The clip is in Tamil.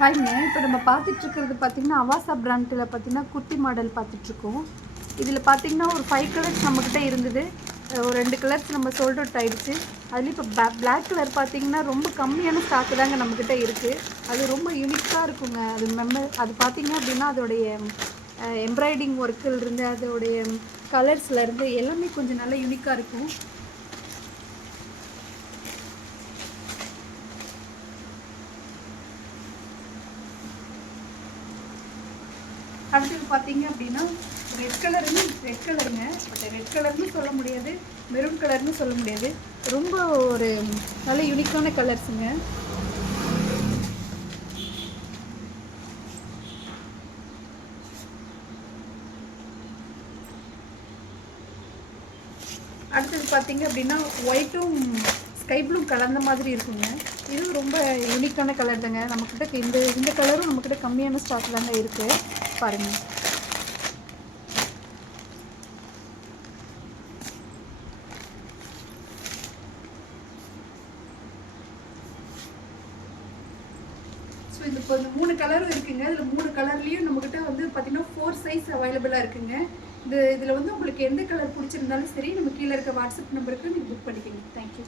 ஹாய்ங்க. இப்போ நம்ம பார்த்துட்ருக்கிறது பார்த்தீங்கன்னா, அவாசா பிராண்டில் பார்த்தீங்கன்னா, குர்த்தி மாடல் பார்த்துட்ருக்கோம். இதில் பார்த்தீங்கன்னா, ஒரு 5 கலர்ஸ் நம்மக்கிட்ட இருந்தது. ஒரு 2 கலர்ஸ் நம்ம சோல்ட் அவுட் ஆயிடுச்சு. அதுலேயும் இப்போ பிளாக் கலர் பார்த்தீங்கன்னா, ரொம்ப கம்மியான ஸ்டாக்கு தாங்க நம்மக்கிட்ட இருக்குது. அது ரொம்ப யூனிக்காக இருக்குங்க. அது பார்த்தீங்க அப்படின்னா, அதோடைய எம்ப்ராய்டிங் ஒர்க்கிலிருந்து, அதோடைய கலர்ஸ்லேருந்து எல்லாமே கொஞ்சம் நல்லா யூனிக்காக இருக்கும். அடுத்தது பார்த்தீங்க அப்படின்னா ரெட் கலருங்க. பட் ரெட் கலர்னு சொல்ல முடியாது, மெரூன் கலர்னு சொல்ல முடியாது. ரொம்ப ஒரு நல்ல யூனிக்கான கலர்ஸுங்க. அடுத்தது பார்த்தீங்க அப்படின்னா ஒயிட்டும் ஸ்கை ப்ளூ கலந்த மாதிரி இருக்குங்க. இதுவும் ரொம்ப யூனிக்கான கலர் தாங்க. நம்மக்கிட்ட இந்த கலரும் நம்மக்கிட்ட கம்மியான ஸ்டாக் தாங்க இருக்குது. பாருங்கள். ஸோ இந்த 3 கலரும் இருக்குங்க. இதில் 3 கலர்லேயும் நம்மக்கிட்ட வந்து பார்த்தீங்கன்னா 4 சைஸ் அவைலபிளாக இருக்குங்க. இதில் வந்து உங்களுக்கு எந்த கலர் பிடிச்சிருந்தாலும் சரி, நம்ம கீழே இருக்க வாட்ஸ்அப் நம்பருக்கு நீங்கள் புக் பண்ணிக்கோங்க. தேங்க்யூ.